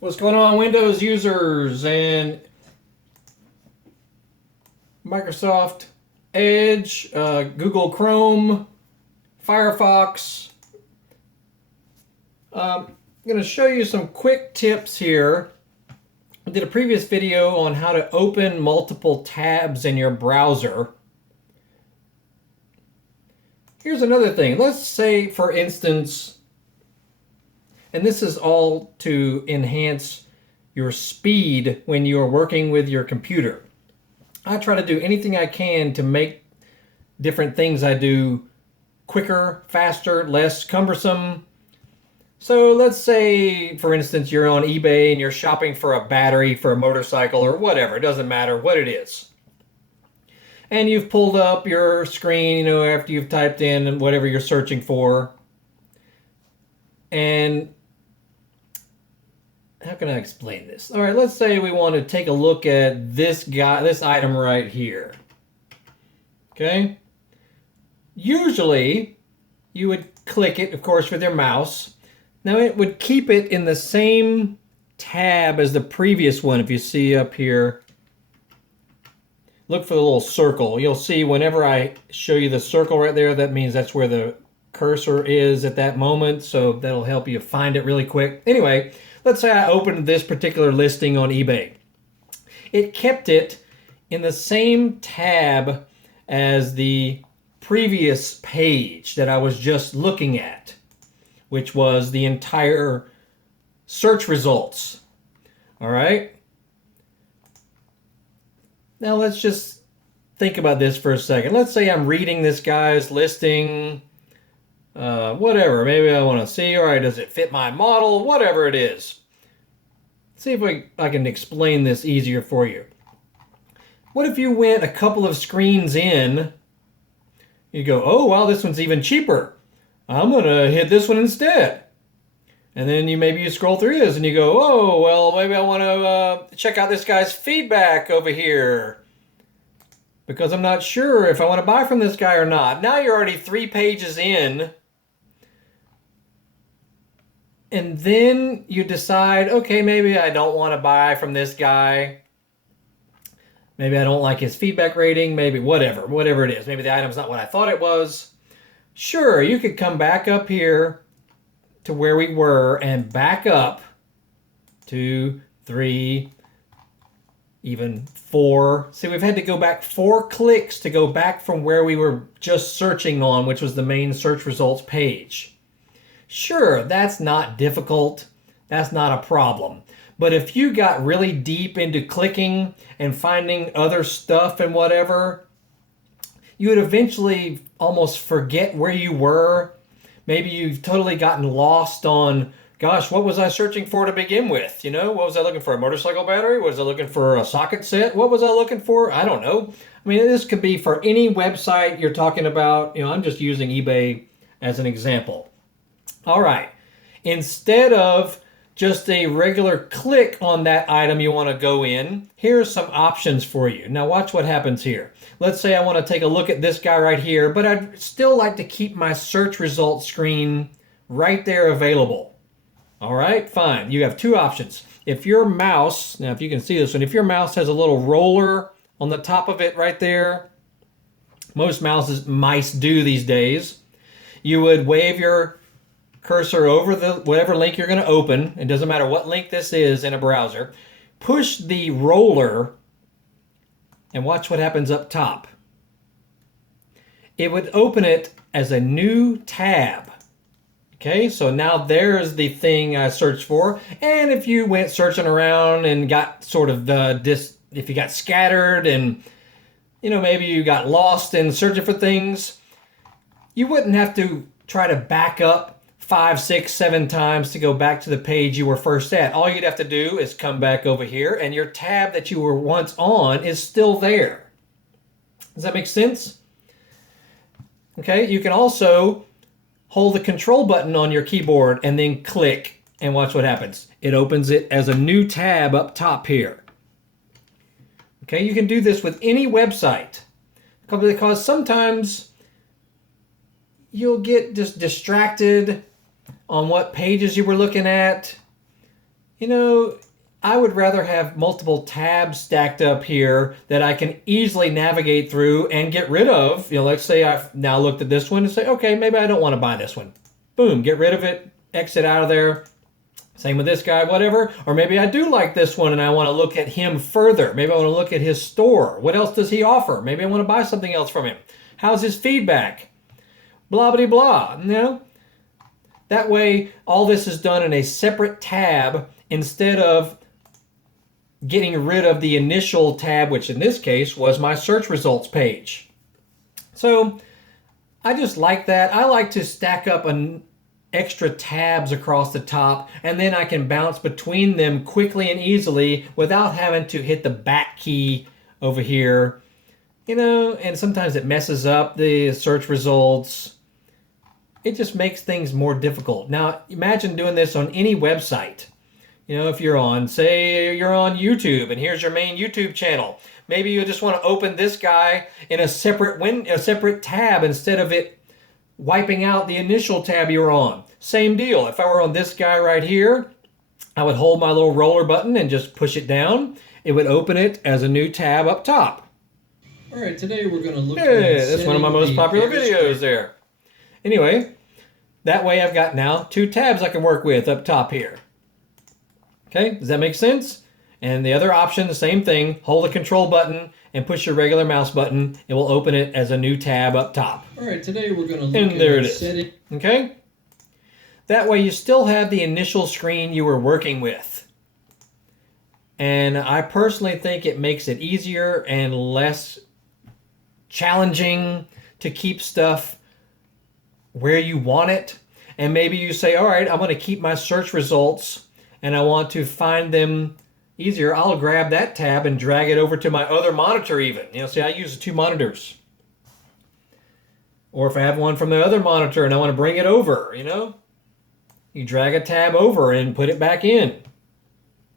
What's going on, Windows users and Microsoft Edge, Google Chrome, Firefox? I'm going to show you some quick tips here. I did a previous video on how to open multiple tabs in your browser. Here's another thing. Let's say, for instance, and this is all to enhance your speed when you are working with your computer. I try to do anything I can to make different things I do quicker, faster, less cumbersome. So let's say, for instance, you're on eBay and you're shopping for a battery for a motorcycle or whatever. It doesn't matter what it is. And you've pulled up your screen, after you've typed in whatever you're searching for. And how can I explain this? All right, let's say we want to take a look at this item right here. Okay? Usually, you would click it, of course, with your mouse. Now, it would keep it in the same tab as the previous one. If you see up here, look for the little circle. You'll see whenever I show you the circle right there, that means that's where the cursor is at that moment. So that'll help you find it really quick. Anyway, let's say I opened this particular listing on eBay. It kept it in the same tab as the previous page that I was just looking at, which was the entire search results. All right. Now let's just think about this for a second. Let's say I'm reading this guy's listing, whatever. Maybe I want to see, all right, does it fit my model? Whatever it is. See if I can explain this easier for you. What if you went a couple of screens in, you go, oh, wow, this one's even cheaper. I'm going to hit this one instead. And then maybe you scroll through this and you go, oh, well, maybe I want to check out this guy's feedback over here because I'm not sure if I want to buy from this guy or not. Now you're already 3 pages in. And then you decide, okay, maybe I don't want to buy from this guy. Maybe I don't like his feedback rating. Maybe whatever it is. Maybe the item's not what I thought it was. Sure, you could come back up here to where we were and back up 2, 3, even 4. See, we've had to go back 4 clicks to go back from where we were just searching on, which was the main search results page. Sure, that's not difficult. That's not a problem. But if you got really deep into clicking and finding other stuff and whatever, you would eventually almost forget where you were. Maybe you've totally gotten lost on, gosh, what was I searching for to begin with? What was I looking for? A motorcycle battery? Was I looking for a socket set? What was I looking for? I don't know. I mean, this could be for any website you're talking about. I'm just using eBay as an example. All right. Instead of just a regular click on that item you want to go in, here's some options for you. Now watch what happens here. Let's say I want to take a look at this guy right here, but I'd still like to keep my search results screen right there available. All right, fine. You have 2 options. If your mouse, now if you can see this one, if your mouse has a little roller on the top of it right there, most mice do these days, you would wave your cursor over whatever link you're going to open. It doesn't matter what link this is in a browser. Push the roller and watch what happens up top. It would open it as a new tab. Okay, so now there's the thing I searched for. And if you went searching around and got sort of if you got scattered and maybe you got lost in searching for things, you wouldn't have to try to back up 5, 6, 7 times to go back to the page you were first at. All you'd have to do is come back over here and your tab that you were once on is still there. Does that make sense? Okay, you can also hold the control button on your keyboard and then click and watch what happens. It opens it as a new tab up top here. Okay, you can do this with any website because sometimes you'll get just distracted on what pages you were looking at. you know, I would rather have multiple tabs stacked up here that I can easily navigate through and get rid of. You know, let's say I've now looked at this one and say, okay, maybe I don't want to buy this one. Boom, get rid of it, exit out of there. Same with this guy, whatever. Or maybe I do like this one and I want to look at him further. Maybe I want to look at his store. What else does he offer? Maybe I want to buy something else from him. How's his feedback? Blah, blah, blah. You know? That way, all this is done in a separate tab instead of getting rid of the initial tab, which in this case was my search results page. So I just like that. I like to stack up an extra tabs across the top, and then I can bounce between them quickly and easily without having to hit the back key over here. You know, and sometimes it messes up the search results. It just makes things more difficult. Now, imagine doing this on any website. You know, if you're on, say you're on YouTube and here's your main YouTube channel. Maybe you just want to open this guy in a separate tab instead of it wiping out the initial tab you were on. Same deal. If I were on this guy right here, I would hold my little roller button and just push it down. It would open it as a new tab up top. All right, today we're going to look at that's one of my most popular videos there. Anyway, that way I've got now 2 tabs I can work with up top here. Okay, does that make sense? And the other option, the same thing. Hold the control button and push your regular mouse button. It will open it as a new tab up top. All right, today we're going to look and there it is. Okay? That way you still have the initial screen you were working with. And I personally think it makes it easier and less challenging to keep stuff where you want it. And maybe you say, all right, I want to keep my search results and I want to find them easier. I'll grab that tab and drag it over to my other monitor even. You know, see, I use 2 monitors. Or if I have one from the other monitor and I want to bring it over, you know, you drag a tab over and put it back in.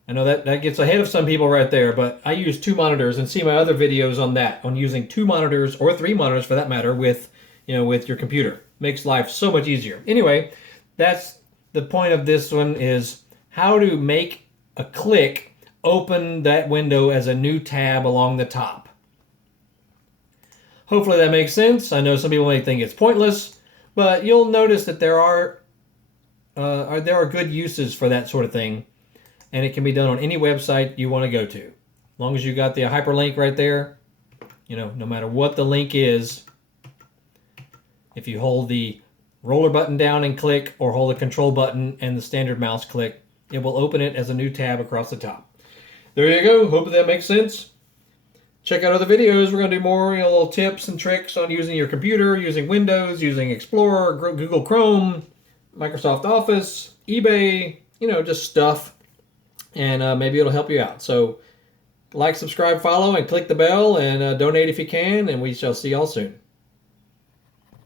I know that gets ahead of some people right there, but I use 2 monitors and see my other videos on that, on using 2 monitors or 3 monitors for that matter with, you know, with your computer. Makes life so much easier. Anyway, that's the point of this one, is how to make a click open that window as a new tab along the top. Hopefully that makes sense. I know some people may think it's pointless, but you'll notice that there are good uses for that sort of thing, and it can be done on any website you want to go to. As long as you got the hyperlink right there, you know, no matter what the link is, if you hold the roller button down and click, or hold the control button and the standard mouse click, it will open it as a new tab across the top. There you go. Hope that makes sense. Check out other videos. We're going to do more, you know, little tips and tricks on using your computer, using Windows, using Explorer, Google Chrome, Microsoft Office, eBay, you know, just stuff. And maybe it'll help you out. So like, subscribe, follow, and click the bell, and donate if you can, and we shall see y'all soon.